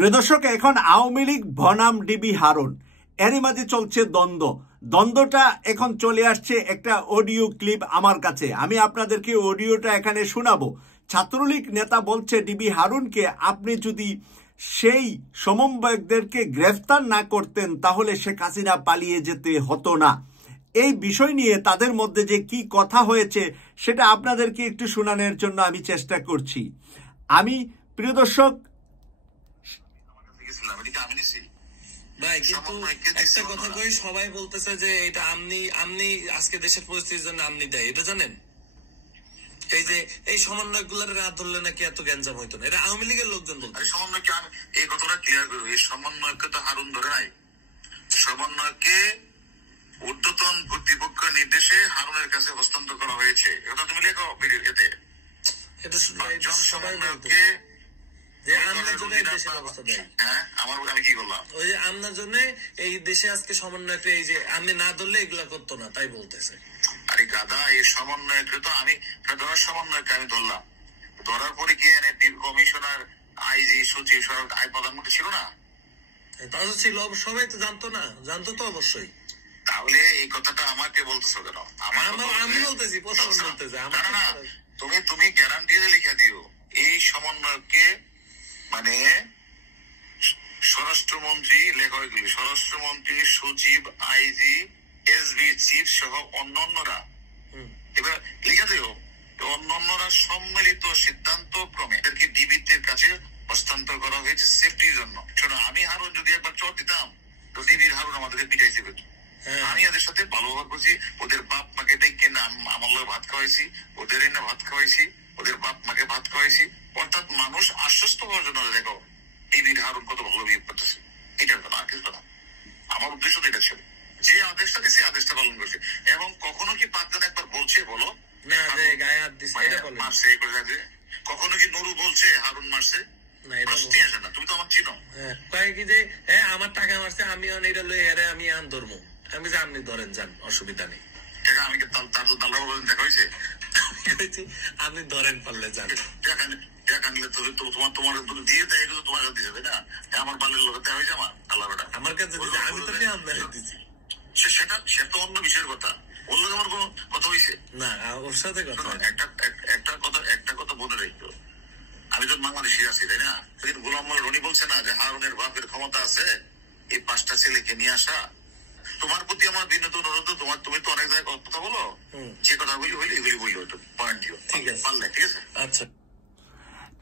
প্রিয় দর্শক, এখন আওয়ামী লীগ বনাম ডিবি হারুন, এরই মাঝে চলছে দ্বন্দ্বটা এখন চলে আসছে একটা অডিও ক্লিপ আমার কাছে। আমি আপনাদেরকে অডিওটা এখানে শোনাবো। ছাত্রলীগ নেতা বলছে ডিবি হারুনকে আপনি যদি সেই সমন্বয়কদেরকে গ্রেফতার না করতেন তাহলে শেখ হাসিনা পালিয়ে যেতে হতো না। এই বিষয় নিয়ে তাদের মধ্যে যে কি কথা হয়েছে সেটা আপনাদেরকে একটু শোনানোর জন্য আমি চেষ্টা করছি। আমি প্রিয় দর্শক ভাই, কিন্তু একটা কথা কই, সবাই বলতেছে যে এটা আমনি আজকে দেশের পরিস্থিতির জন্য আমনি দেয়, এটা জানেন? এই যে এই সমন্বয় গুলার রাত ধরলে নাকি এত গ্যাঞ্জাম হইতো না, এটা আওয়ামী লীগের লোকজন বলতো। সমন্বয়কে আমি এই কথাটা ক্লিয়ার করবো, এই সমন্বয়কে তো হারুন ধরে নাই। সমন্বয়কে ঊর্ধ্বতন কর্তৃপক্ষের নির্দেশে হারুনের কাছে হস্তান্তর করা হয়েছে। এটা তুমি লেখো ভিডিওতে। এটা সমন্বয়কে এই দেশে আজকে সমন্বয়কে এই যে আমি না ধরলে এগুলা করতো না তাই বলতেছে। আরে গাধা, এই সমন্বয়কে তো আমি সমন্বয়কে আমি ধরলাম। ধরার পরে কি এনে কমিশনার, আইজি, সচিব, সব প্রধানমন্ত্রী ছিল না? তাহলে ছিল, সবাই তো জানতো না? জানতো তো অবশ্যই। তাহলে এই কথাটা আমাকে বলতেছো কেন? আমি বলতেছি, প্রশাসন বলতেছে। না, তুমি গ্যারান্টি লিখে দিও এই সমন্বয়কে, মানে স্বরাষ্ট্রমন্ত্রী, লেখকগুলি স্বরাষ্ট্রমন্ত্রী, সচিব, আইজি, এসবি চিফ সহ অন্যান্যরা, এবার লিখে দিও অন্যান্যরা সম্মিলিত সিদ্ধান্ত ক্রমে এদেরকে ডিবির কাছে হস্তান্তর করা হয়েছে সেফটির জন্য। শোনো, আমি হারুন যদি একবার চট দিতাম তো ডিবির হারুন আমাদেরকে পিটাইছে। আমি ওদের সাথে ভালো ব্যবহার করছি, ওদের বাপ মাকে ডেকে না আমার লোক ভাত খাওয়াইছি, ওদের এনে ভাত খাওয়াইছি, ওদের বাপ মাকে ভাত খাওয়াইছি। অর্থাৎ মানুষ আশ্বস্ত হওয়ার জন্য দেখো ডিবির হারুন কত ভালো বিহেভ করতেছে, এটার কথা আর কিছু না। আমার উদ্দেশ্য তো এটা ছিল, যে আদেশটা দিচ্ছে আদেশটা পালন করছে। এবং কখনো কি পাঁচজন একবার বলছে বলো মারছে, কখনো কি নুরু বলছে হারুন মারছে? তুমি তো আমার চিনো। আমার টাকা মারছে, আমি এটা লই হেরে আমি আন ধরবো, আমি যে আপনি ধরেন যান, অসুবিধা নেই। আমি দেখা হয়েছে, আপনি ধরেন পারলে যান। তোমার দিয়ে দেয়, তোমার কাছে দিয়েছে না? আমার বালের লোক দেখা হয়েছে আমার কাছে, আমি তো দিচ্ছি। সে তো অন্য বিষয়ের কথা, ওর লোক আমার কোনো কথা হয়েছে না, ওর সাথে কথা। একটা কথা মনে রাখতো, আমি তো বাংলাদেশি আছি, তাই না? কিন্তু গোলাম মোল্লা রনি বলছে না যে হারুনের বাপের ক্ষমতা আছে এই 5টা ছেলেকে নিয়ে আসা। তোমার প্রতি আমার বিনীত অনুরোধ, তুমি তো অনেক জায়গায় কথা বলো, যে কথা বলি এগুলি বললো, পয়েন্ট দিও, ঠিক আছে? পারলে ঠিক আছে। আচ্ছা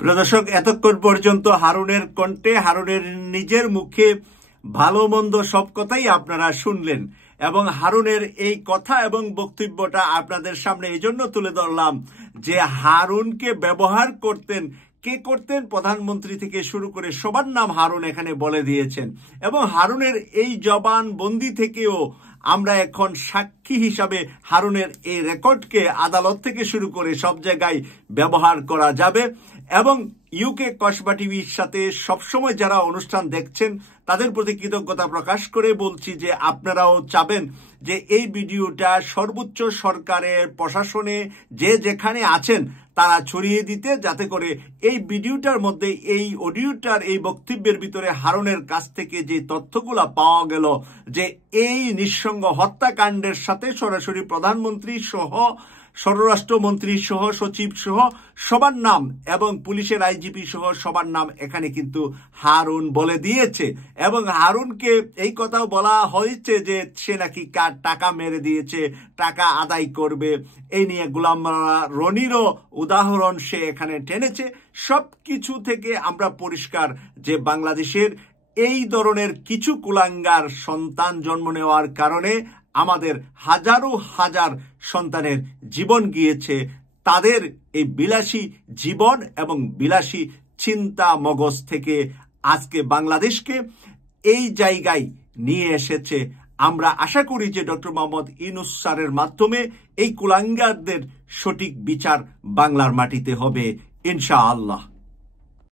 প্রিয় দর্শক, এতক্ষণ পর্যন্ত হারুনের কণ্ঠে, হারুনের নিজের মুখে ভালো মন্দ সব কথাই আপনারা শুনলেন। এবং হারুনের এই কথা এবং বক্তব্যটা আপনাদের সামনে এই জন্য তুলে ধরলাম যে হারুনকে ব্যবহার করতেন কে করতেন, প্রধানমন্ত্রী থেকে শুরু করে সবার নাম হারুন এখানে বলে দিয়েছেন। এবং হারুনের এই জবানবন্দি থেকেও আমরা এখন সাক্ষী হিসাবে হারুনের এই রেকর্ডকে আদালত থেকে শুরু করে সব জায়গায় ব্যবহার করা যাবে। এবং ইউকে কসবা টিভির সাথে সবসময় যারা অনুষ্ঠান দেখছেন তাদের প্রতি কৃতজ্ঞতা প্রকাশ করে বলছি যে আপনারাও চাবেন যে এই ভিডিওটা সর্বোচ্চ সরকারের প্রশাসনে যে যেখানে আছেন তারা ছড়িয়ে দিতে, যাতে করে এই ভিডিওটার মধ্যে, এই অডিওটার, এই বক্তব্যের ভিতরে হারুনের কাছ থেকে যে তথ্যগুলা পাওয়া গেল যে এই নিঃসঙ্গ হত্যাকাণ্ডের সাথে সরাসরি প্রধানমন্ত্রী সহ, স্বরাষ্ট্রমন্ত্রী সহ, সচিব সহ সবার নাম এবং পুলিশের আইজিপি সহ সবার নাম এখানে কিন্তু হারুন বলে দিয়েছে। এবং হারুনকে এই কথাও বলা হয়েছে যে সে নাকি কার টাকা মেরে দিয়েছে, টাকা আদায় করবে, এই নিয়ে গোলাম রনিরও উদাহরণ সে এখানে টেনেছে। সব কিছু থেকে আমরা পরিষ্কার যে বাংলাদেশের এই ধরনের কিছু কুলাঙ্গার সন্তান জন্ম নেওয়ার কারণে আমাদের হাজারো হাজার সন্তানের জীবন গিয়েছে। তাদের এই বিলাসী জীবন এবং বিলাসী চিন্তা মগজ থেকে আজকে বাংলাদেশকে এই জায়গায় নিয়ে এসেছে। আমরা আশা করি যে ডক্টর মোহাম্মদ ইউনূস স্যারের মাধ্যমে এই কুলাঙ্গারদের সঠিক বিচার বাংলার মাটিতে হবে ইনশাআল্লাহ।